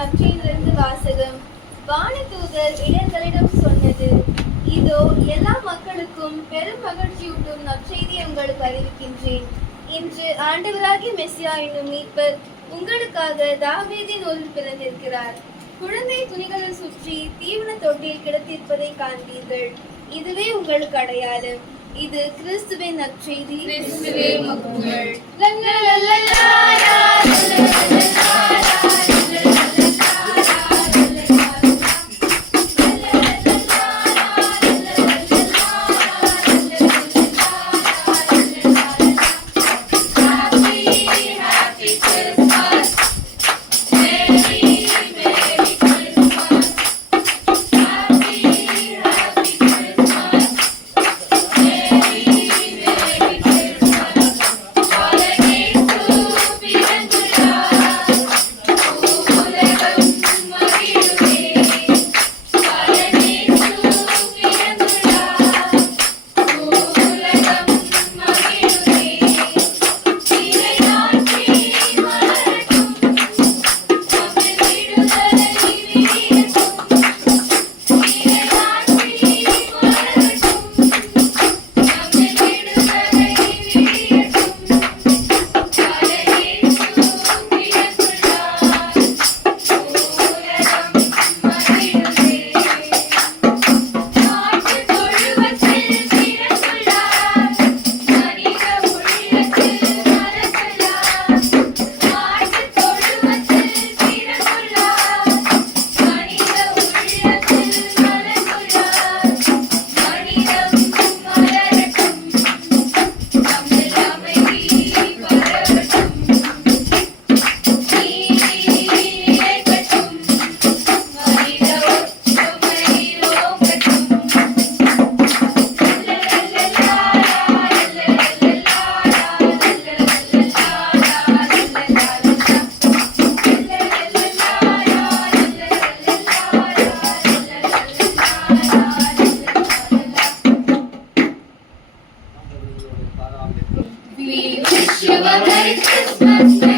நற்செய்தியிலிருந்து வாசகம். வானதூதர் இளைஞர்களிடம் சொன்னது, இதோ எல்லா மக்களுக்கும் பெரும் மகிழ்ச்சியூட்டும் நற்செய்தியை உங்களுக்கு அறிவிக்கின்றேன். இன்று ஆண்டவராகிய மெசியா என்னும் மீட்பர் உங்களுக்காக தாவீதின் ஊரில் பிறந்திருக்கிறார். குழந்தை துணிகளை சுற்றி தீவன தொட்டியில் கிடத்திருப்பதை காண்பீர்கள். இதுவே உங்களுக்கு அடையாளம். இது கிறிஸ்துவின் நற்செய்தி. We wish you a Merry Christmas.